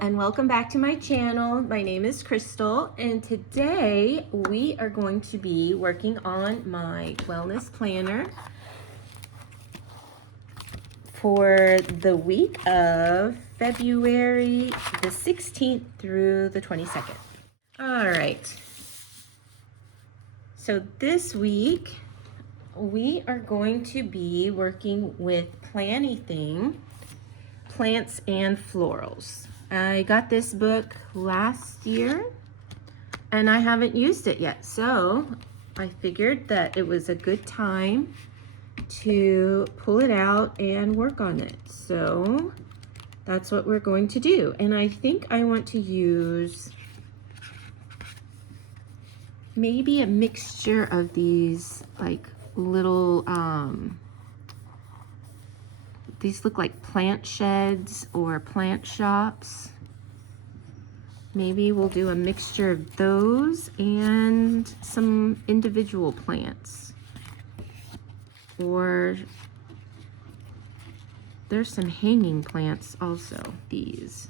and welcome back to my channel. My name is Crystal and today we are going to be working on my wellness planner for the week of February the 16th through the 22nd. All right, so this week we are going to be working with Planything, Plants and Florals. I got this book last year and I haven't used it yet, so I figured that it was a good time to pull it out and work on it. So that's what we're going to do. And I think I want to use maybe a mixture of these like little these look like plant sheds or plant shops. Maybe we'll do a mixture of those and some individual plants. Or there's some hanging plants also, these.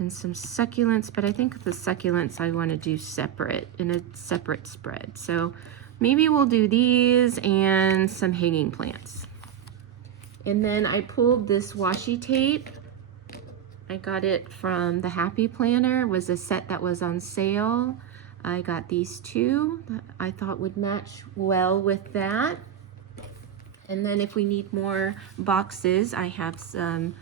And some succulents, but I think the succulents I want to do separate, in a separate spread. So maybe we'll do these and some hanging plants. And then I pulled this washi tape. I got it from the Happy Planner. It was a set that was on sale. I got these two that I thought would match well with that. And then if we need more boxes, I have some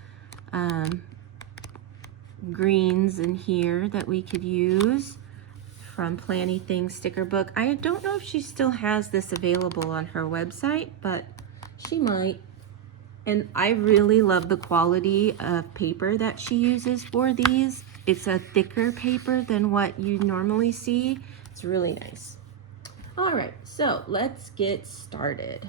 greens in here that we could use from Planything sticker book. I don't know if she still has this available on her website, but she might. And I really love the quality of paper that she uses for these. It's a thicker paper than what you normally see. It's really nice. All right, so let's get started.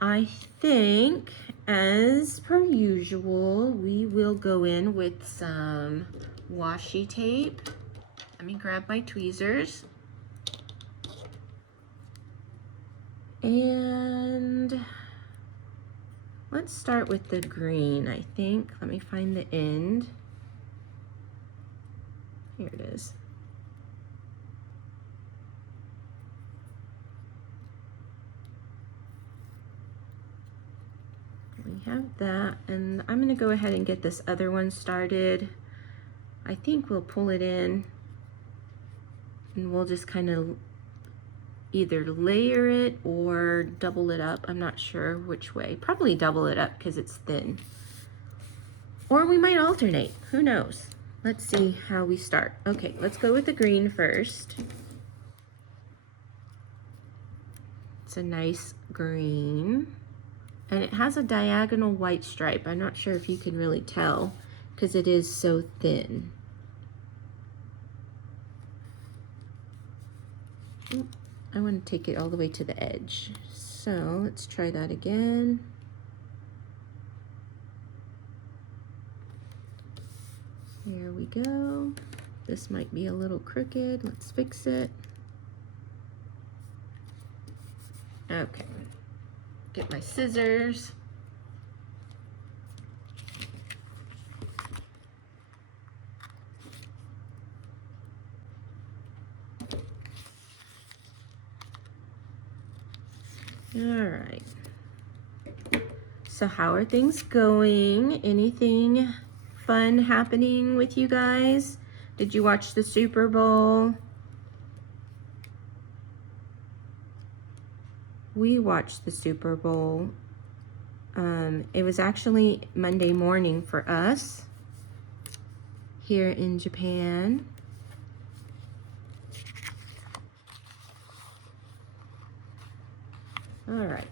I think, as per usual, we will go in with some washi tape. Let me grab my tweezers. And let's start with the green, I think. Let me find the end. Here it is. We have that, and I'm gonna go ahead and get this other one started. I think we'll pull it in and we'll just kind of either layer it or double it up. I'm not sure which way. Probably double it up because it's thin. Or we might alternate, who knows? Let's see how we start. Okay, let's go with the green first. It's a nice green. And it has a diagonal white stripe. I'm not sure if you can really tell because it is so thin. I want to take it all the way to the edge. So let's try that again. Here we go. This might be a little crooked. Let's fix it. Okay. Get my scissors. All right. So how are things going? Anything fun happening with you guys? Did you watch the Super Bowl? We watched the Super Bowl. It was actually Monday morning for us here in Japan. All right.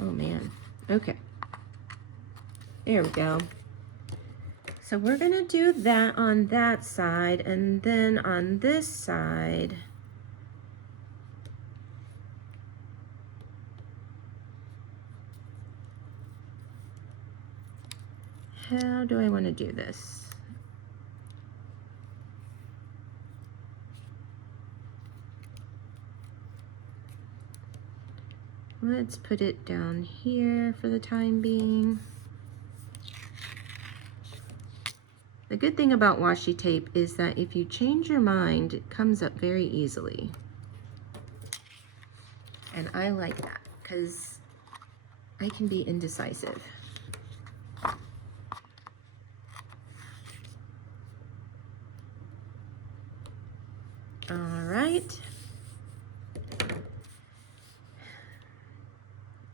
Oh man, okay. There we go. So we're gonna do that on that side, and then on this side, How do I want to do this? Let's put it down here for the time being. The good thing about washi tape is that if you change your mind, it comes up very easily. And I like that because I can be indecisive. All right.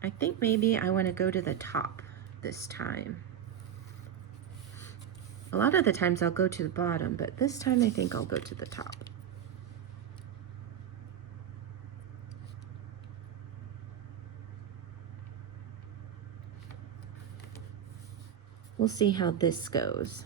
I think maybe I want to go to the top this time. A lot of the times I'll go to the bottom, but this time I think I'll go to the top. We'll see how this goes.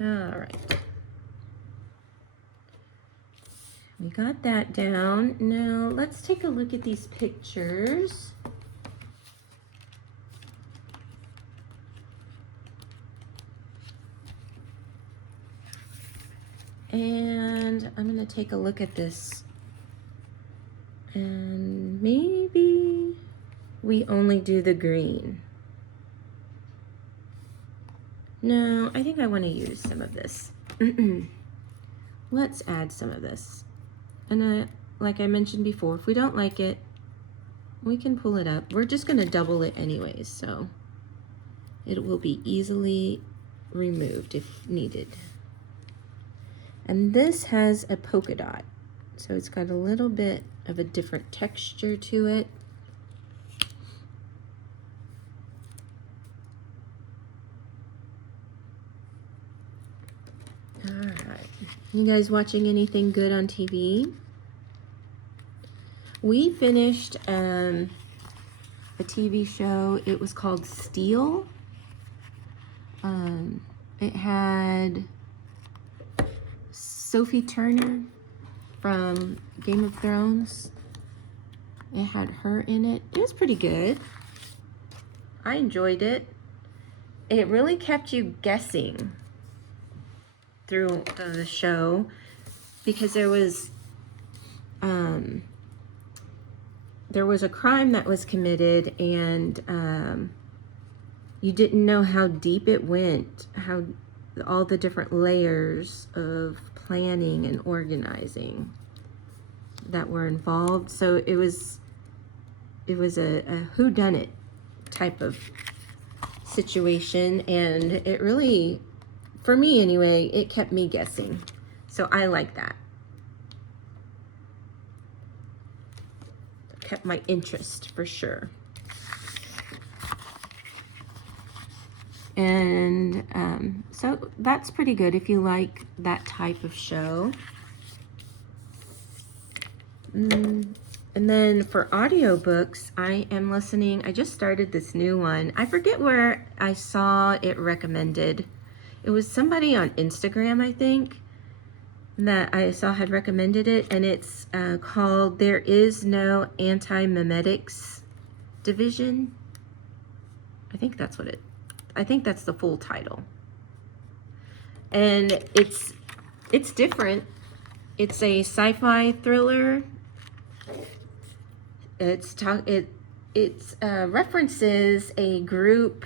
All right. We got that down. Now let's take a look at these pictures. And I'm going to take a look at this. And maybe we only do the green. No, I think I want to use some of this. Let's add some of this. And like I mentioned before, if we don't like it, we can pull it up. We're just going to double it anyways, so it will be easily removed if needed. And this has a polka dot, so it's got a little bit of a different texture to it. All right, you guys watching anything good on TV? We finished a TV show. It was called Steel. It had Sophie Turner from Game of Thrones. It had her in it. It was pretty good. I enjoyed it. It really kept you guessing through the show because there was a crime that was committed, and you didn't know how deep it went, how all the different layers of planning and organizing that were involved. So it was a whodunit type of situation, and it really, for me anyway, it kept me guessing. So I like that. It kept my interest for sure. And so that's pretty good if you like that type of show. And then for audiobooks, I am listening. I just started this new one. I forget where I saw it recommended. It was somebody on Instagram, I think, that I saw had recommended it. And it's called There Is No Anti-Memetics Division. I think that's the full title. And it's different. It's a sci-fi thriller. It references a group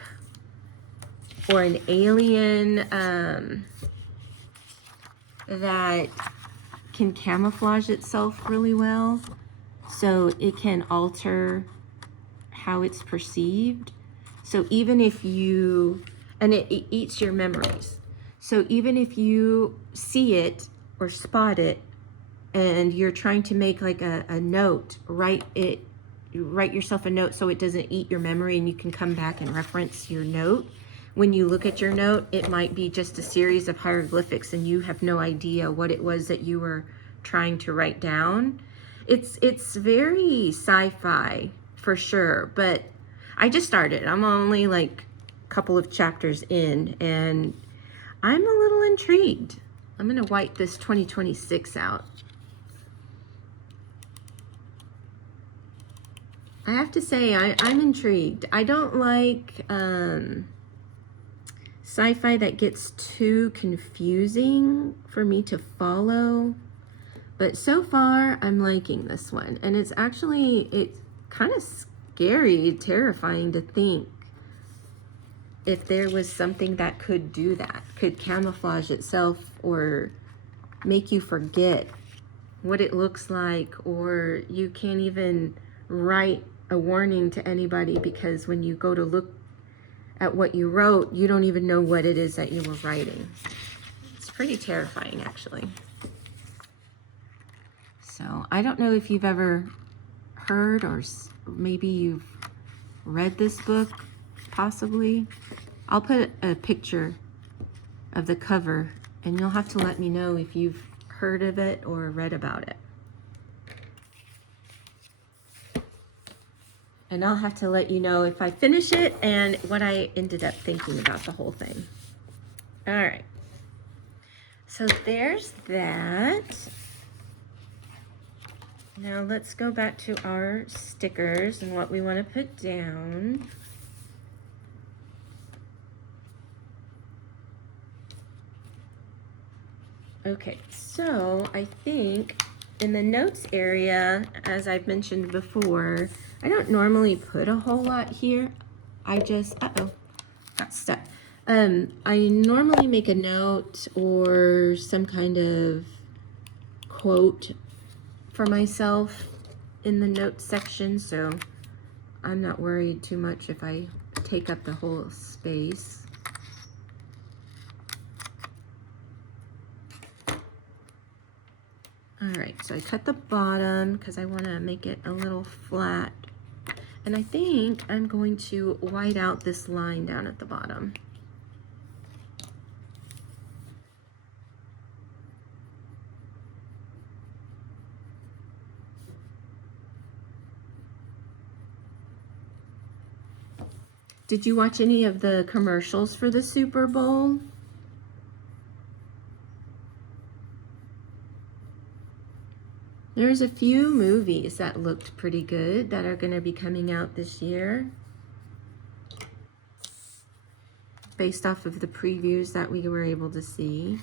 or an alien that can camouflage itself really well, so it can alter how it's perceived. So even if you, and it eats your memories. So even if you see it or spot it and you're trying to make like a note, write yourself a note so it doesn't eat your memory and you can come back and reference your note. When you look at your note, it might be just a series of hieroglyphics and you have no idea what it was that you were trying to write down. It's very sci-fi for sure, but I just started. I'm only like couple of chapters in, and I'm a little intrigued. I'm gonna white this 2026 out. I have to say, I'm intrigued. I don't like sci-fi that gets too confusing for me to follow. But so far, I'm liking this one. And it's kind of scary, terrifying to think if there was something that could do that, could camouflage itself or make you forget what it looks like, or you can't even write a warning to anybody because when you go to look at what you wrote, you don't even know what it is that you were writing. It's pretty terrifying, actually. So I don't know if you've ever heard, or maybe you've read this book, possibly. I'll put a picture of the cover and you'll have to let me know if you've heard of it or read about it. And I'll have to let you know if I finish it and what I ended up thinking about the whole thing. All right. So there's that. Now let's go back to our stickers and what we want to put down. Okay, so I think in the notes area, as I've mentioned before, I don't normally put a whole lot here. I just, got stuck. I normally make a note or some kind of quote for myself in the notes section, so I'm not worried too much if I take up the whole space. All right, so I cut the bottom because I want to make it a little flat. And I think I'm going to white out this line down at the bottom. Did you watch any of the commercials for the Super Bowl? There's a few movies that looked pretty good that are going to be coming out this year, based off of the previews that we were able to see.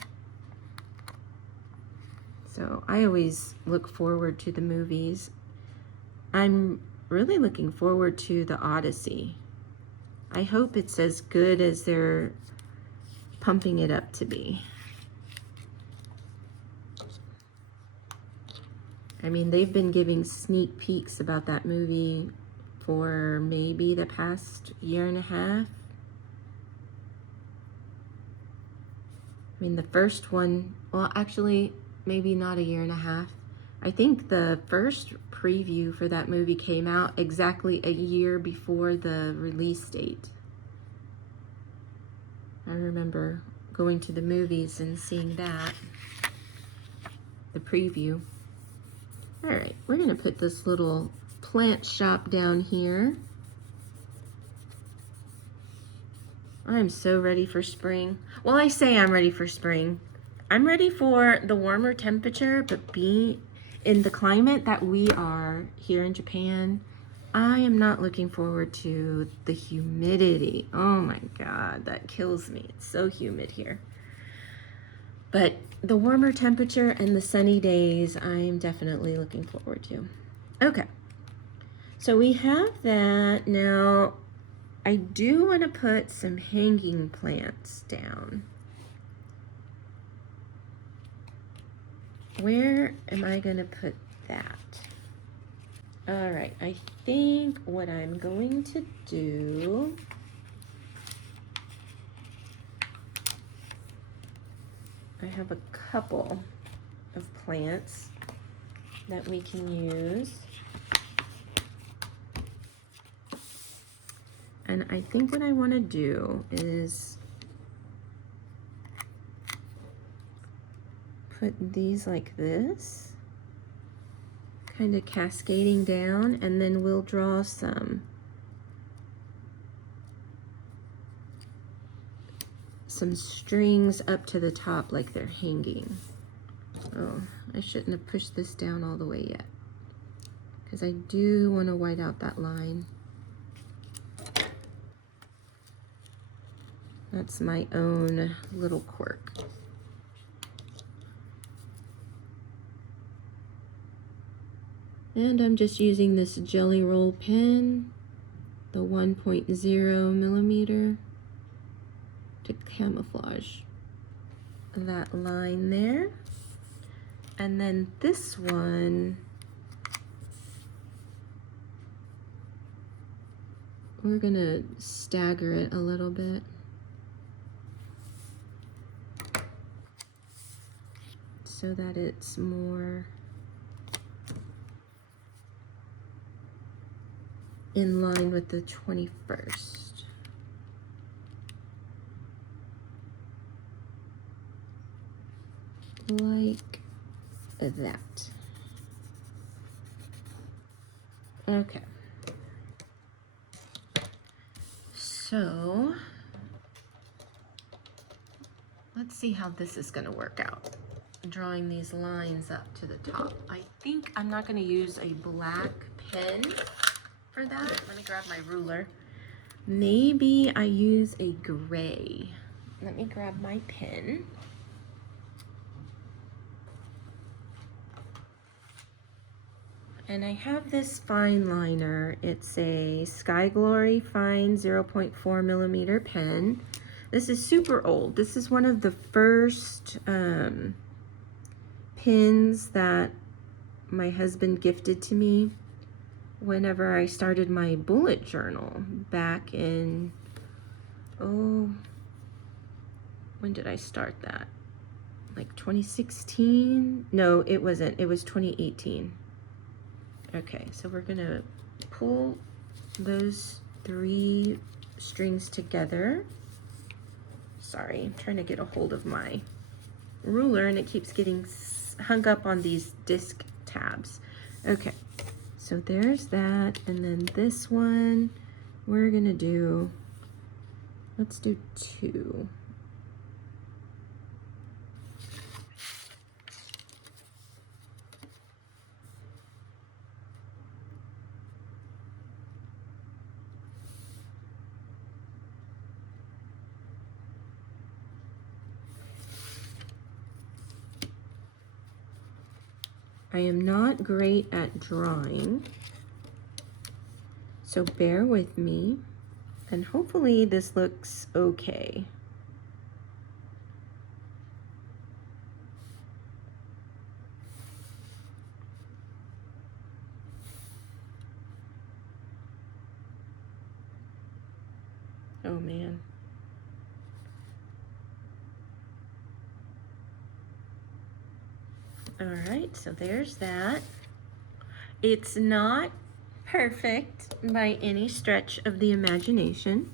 So I always look forward to the movies. I'm really looking forward to The Odyssey. I hope it's as good as they're pumping it up to be. I mean, they've been giving sneak peeks about that movie for maybe the past year and a half. I mean, the first one, well, actually, maybe not a year and a half. I think the first preview for that movie came out exactly a year before the release date. I remember going to the movies and seeing that, the preview. All right, we're gonna put this little plant shop down here. I'm so ready for spring. Well, I say I'm ready for spring. I'm ready for the warmer temperature, but being in the climate that we are here in Japan, I am not looking forward to the humidity. Oh my God, that kills me. It's so humid here. But the warmer temperature and the sunny days, I'm definitely looking forward to. Okay, so we have that. Now, I do want to put some hanging plants down. Where am I going to put that? All right, I think what I'm going to do, I have a couple of plants that we can use. And I think what I want to do is put these like this, kind of cascading down, and then we'll draw some some strings up to the top like they're hanging. Oh, I shouldn't have pushed this down all the way yet, because I do want to white out that line. That's my own little quirk. And I'm just using this Jelly Roll pen, the 1.0 millimeter, to camouflage that line there. And then this one, we're gonna stagger it a little bit. So that it's more in line with the 21st. Like that. Okay. So let's see how this is going to work out. Drawing these lines up to the top. I think I'm not going to use a black pen for that. Let me grab my ruler. Maybe I use a gray. Let me grab my pen. And I have this fine liner. It's a Sky Glory fine 0.4 millimeter pen. This is super old. This is one of the first pens that my husband gifted to me whenever I started my bullet journal back in, oh, when did I start that? Like 2016? No, it wasn't. It was 2018. Okay, so we're gonna pull those 3 strings together. Sorry, I'm trying to get a hold of my ruler and it keeps getting hung up on these disc tabs. Okay, so there's that, and then this one we're gonna do, let's do 2. I am not great at drawing, so bear with me, and hopefully this looks okay. Oh man. All right, so there's that. It's not perfect by any stretch of the imagination.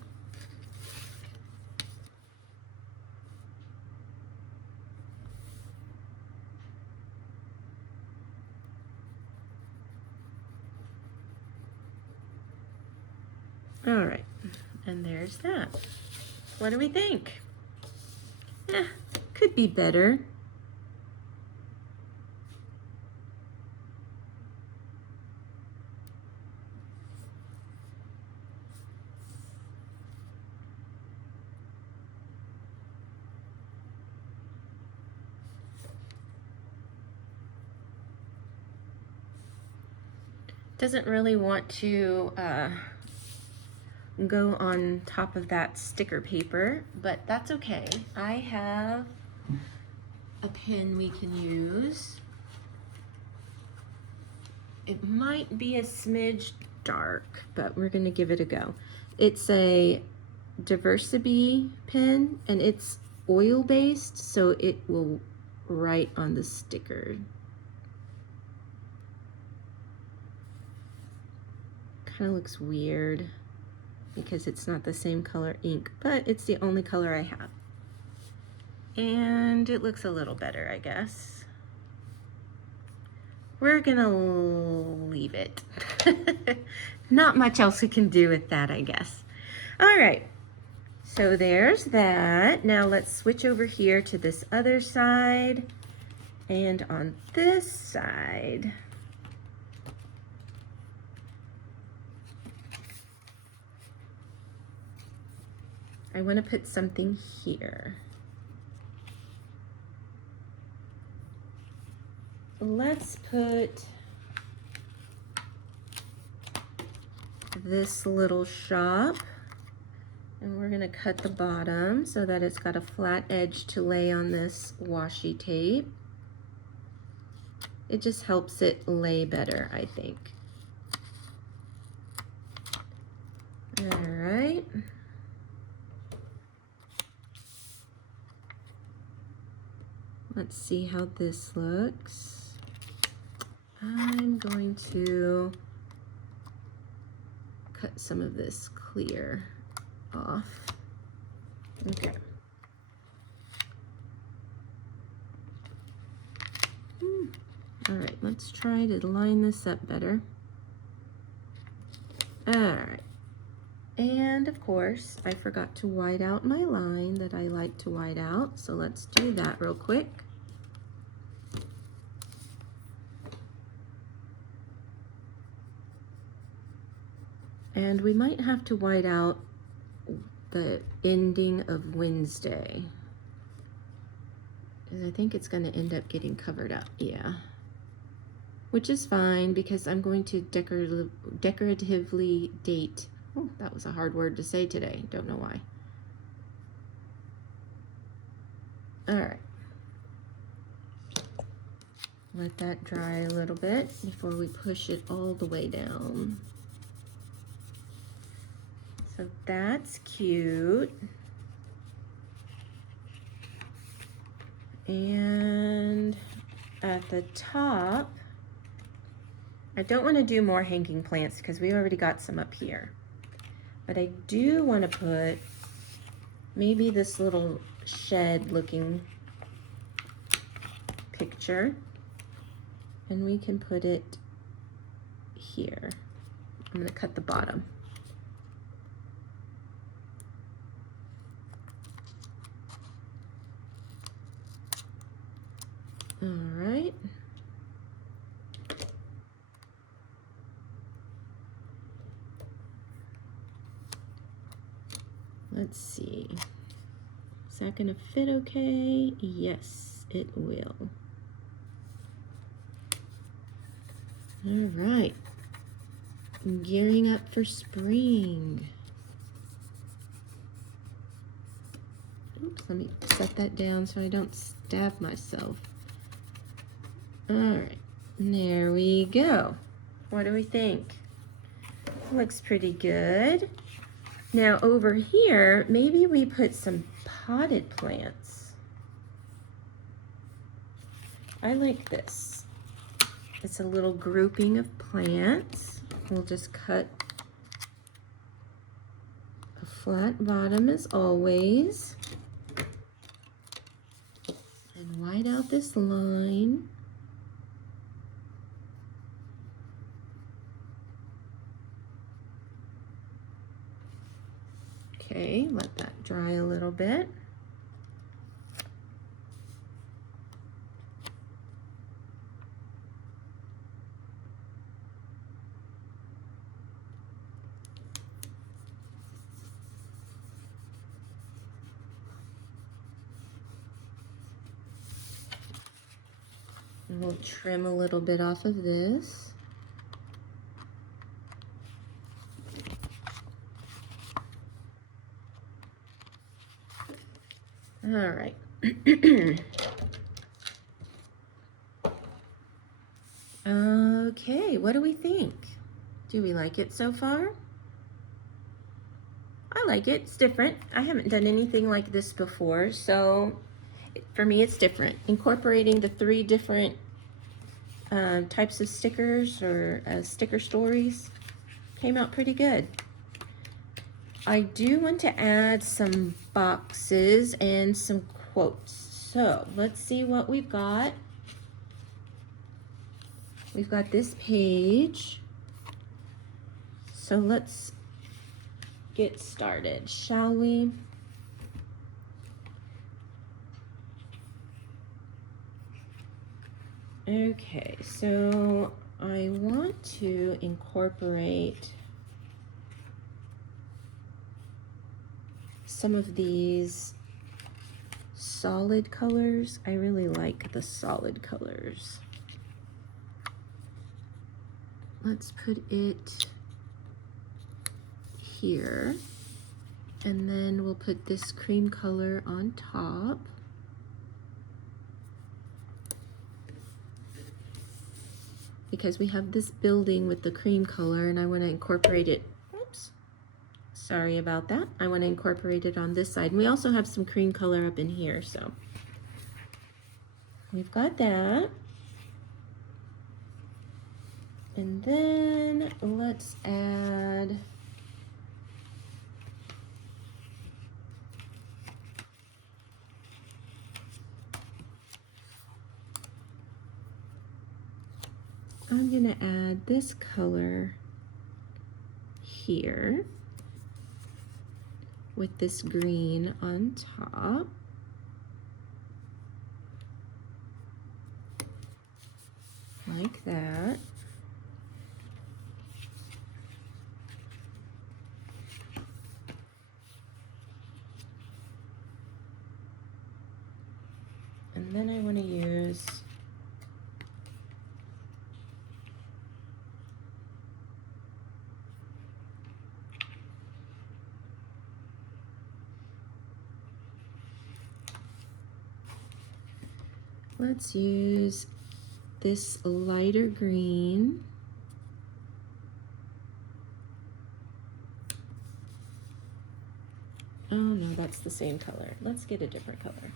All right, and there's that. What do we think? Could be better. Doesn't really want to go on top of that sticker paper, but that's okay. I have a pen we can use. It might be a smidge dark, but we're gonna give it a go. It's a Diversity pen, and it's oil-based, so it will write on the sticker. Kind of looks weird because it's not the same color ink, but it's the only color I have. And it looks a little better, I guess. We're gonna leave it. Not much else we can do with that, I guess. All right, So there's that. Now let's switch over here to this other side. And on this side, I want to put something here. Let's put this little shop, and we're going to cut the bottom so that it's got a flat edge to lay on this washi tape. It just helps it lay better, I think. All right. Let's see how this looks. I'm going to cut some of this clear off. Okay. All right, let's try to line this up better. All right. And of course, I forgot to white out my line that I like to white out. So let's do that real quick. And we might have to white out the ending of Wednesday, because I think it's going to end up getting covered up. Yeah. Which is fine, because I'm going to decoratively date. Oh, that was a hard word to say today. Don't know why. All right. Let that dry a little bit before we push it all the way down. So that's cute. And at the top, I don't want to do more hanging plants because we already got some up here. But I do want to put maybe this little shed looking picture. And we can put it here. I'm going to cut the bottom. All right. Let's see. Is that gonna fit okay? Yes, it will. All right. I'm gearing up for spring. Oops, let me set that down so I don't stab myself. All right, there we go. What do we think? Looks pretty good. Now over here, maybe we put some potted plants. I like this. It's a little grouping of plants. We'll just cut a flat bottom as always. And white out this line. Okay, let that dry a little bit. And we'll trim a little bit off of this. All right. Okay, what do we think? Do we like it so far? I like it. It's different. I haven't done anything like this before, so for me it's different. Incorporating the 3 different types of stickers or sticker stories came out pretty good. I do want to add some boxes and some quotes. So let's see what we've got. We've got this page. So let's get started, shall we? Okay, so I want to incorporate some of these solid colors. I really like the solid colors. Let's put it here, and then we'll put this cream color on top. Because we have this building with the cream color and I want to incorporate it. Oops, sorry about that. I want to incorporate it on this side. And we also have some cream color up in here, so we've got that. And then let's add I'm gonna add this color here with this green on top. Like that. And then I want to use let's use this lighter green. Oh no, that's the same color. Let's get a different color.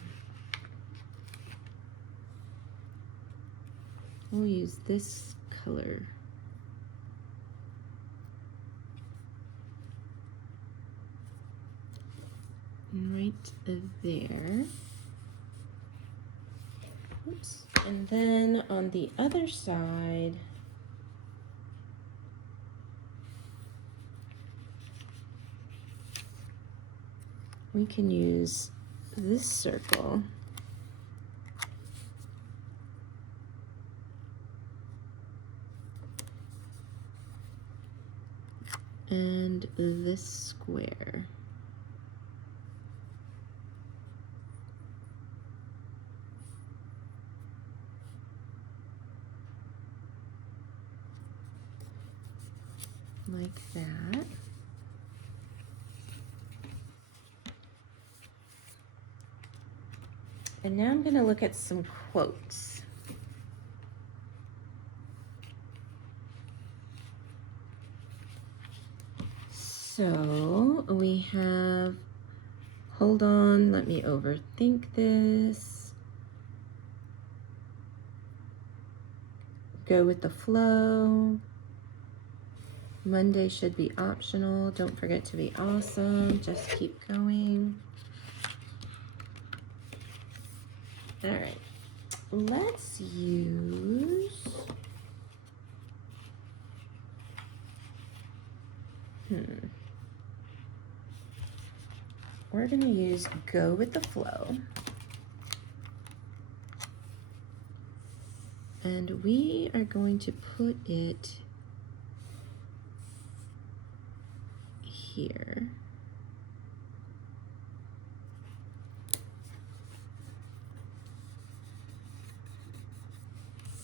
We'll use this color. Right there. Oops. And then on the other side, we can use this circle. And this square. Like that. And now I'm going to look at some quotes. So we have, hold on, let me overthink this. Go with the flow. Monday should be optional. Don't forget to be awesome. Just keep going. All right, let's use we're going to use go with the flow. And we are going to put it here.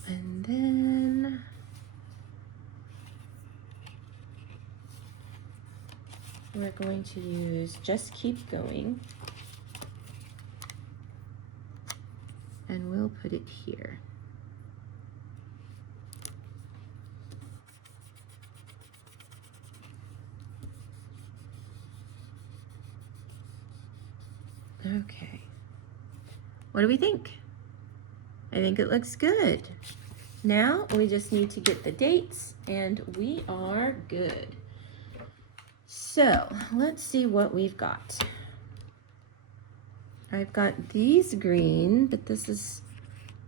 And then we're going to use just keep going. And we'll put it here. Okay. What do we think? I think it looks good. Now we just need to get the dates and we are good. So let's see what we've got. I've got these green, but this is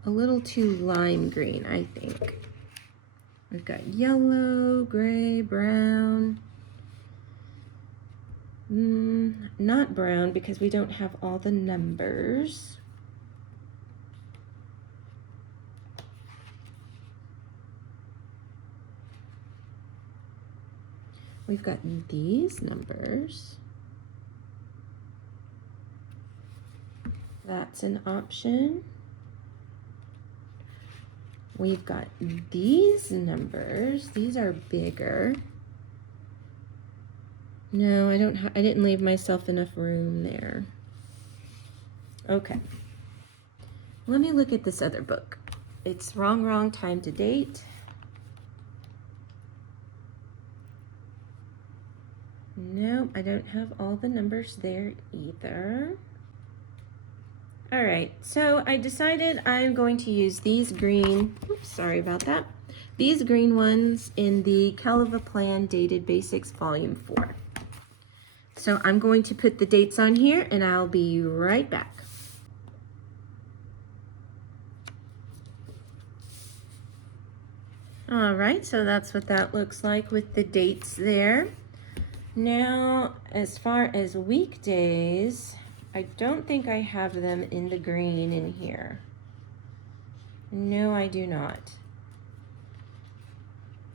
a little too lime green, I think. We've got yellow, gray, brown. Not brown because we don't have all the numbers. we've got these numbers. That's an option. We've got these numbers. These are bigger. No, I didn't leave myself enough room there. Okay. Let me look at this other book. It's wrong, time to date. Nope, I don't have all the numbers there either. All right, so I decided I'm going to use these green, oops, sorry about that, these green ones in the Caliva Plan Dated Basics Volume 4. So I'm going to put the dates on here and I'll be right back. All right, so that's what that looks like with the dates there. Now, as far as weekdays, I don't think I have them in the green in here. No, I do not.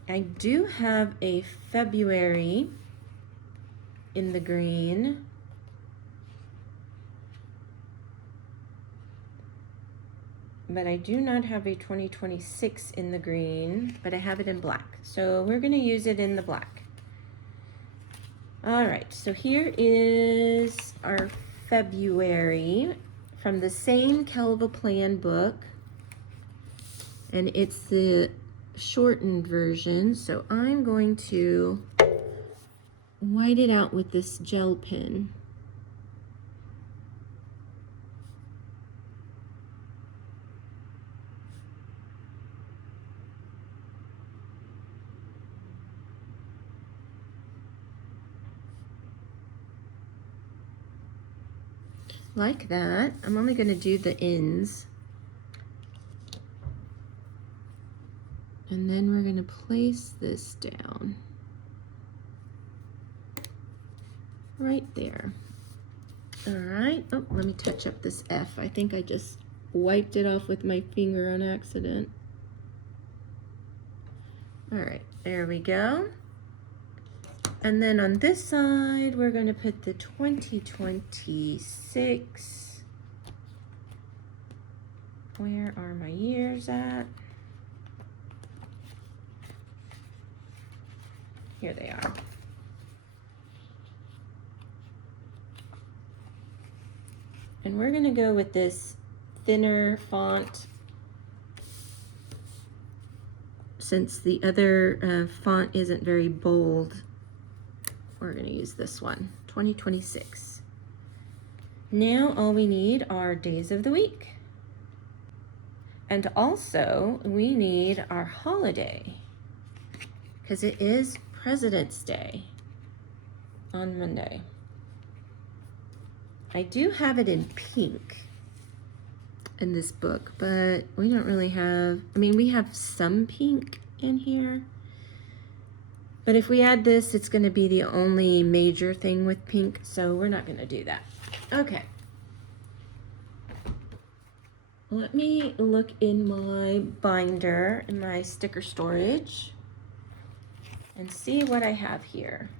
I do have a February in the green. But I do not have a 2026 in the green, but I have it in black. So we're gonna use it in the black. All right, so here is our February from the same Caliva Plan book, and it's the shortened version. So I'm going to white it out with this gel pen. Like that. I'm only going to do the ends. And then we're going to place this down. Right there. All right. Oh, let me touch up this F. I think I just wiped it off with my finger on accident. All right, there we go. And then on this side, we're going to put the 2026. Where are my years at? Here they are. And we're going to go with this thinner font, since the other font isn't very bold. We're going to use this one, 2026. Now all we need are days of the week. And also we need our holiday, because it is President's Day on Monday. I do have it in pink in this book, but we don't really have, I mean, we have some pink in here. But if we add this, it's going to be the only major thing with pink, so we're not going to do that. Okay. Let me look in my binder, in my sticker storage, and see what I have here.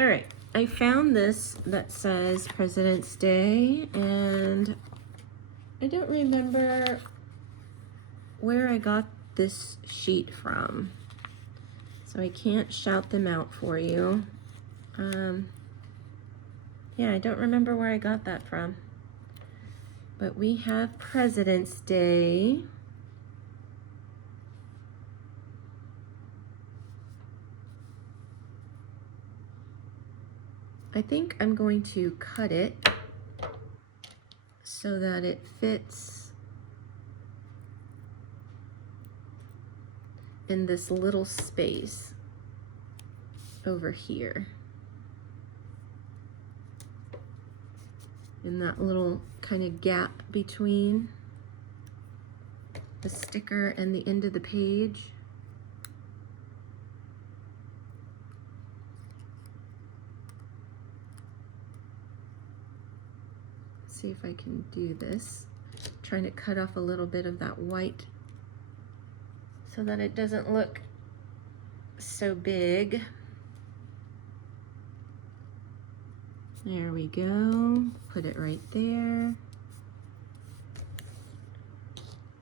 All right, I found this that says President's Day, and I don't remember where I got this sheet from, so I can't shout them out for you. Yeah, I don't remember where I got that from, but we have President's Day. I think I'm going to cut it so that it fits in this little space over here, in that little kind of gap between the sticker and the end of the page. See if I can do this. Trying to cut off a little bit of that white so that it doesn't look so big. There we go. Put it right there.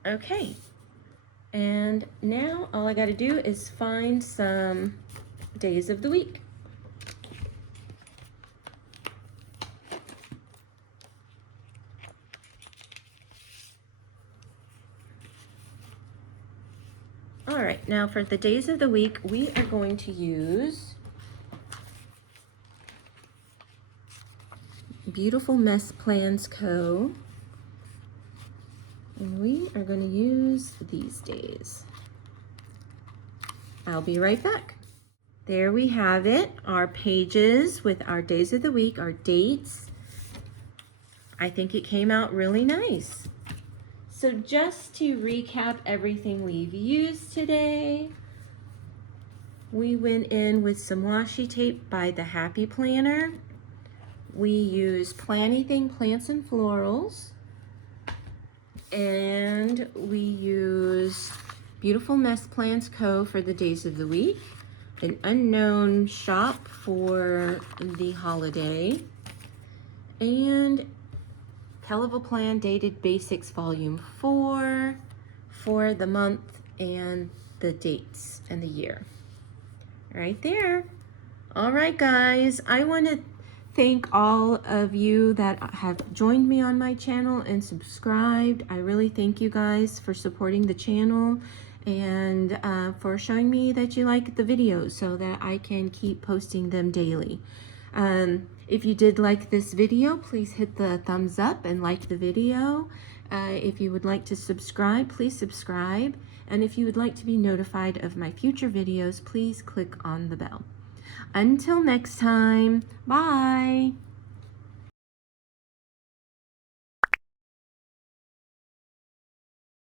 Okay. And now all I got to do is find some days of the week. All right, now for the days of the week, we are going to use Beautiful Mess Plans Co. And we are going to use these days. I'll be right back. There we have it, our pages with our days of the week, our dates. I think it came out really nice. So just to recap everything we've used today, we went in with some washi tape by the Happy Planner. We used Planything Plants and Florals. And we used Beautiful Mess Plans Co. for the days of the week. An unknown shop for the holiday. And Hell of a Plan Dated Basics Volume 4 for the month and the dates and the year. Right there. All right, guys. I want to thank all of you that have joined me on my channel and subscribed. I really thank you guys for supporting the channel and for showing me that you like the videos so that I can keep posting them daily. If you did like this video, please hit the thumbs up and like the video. If you would like to subscribe, please subscribe. And if you would like to be notified of my future videos, please click on the bell. Until next time, bye!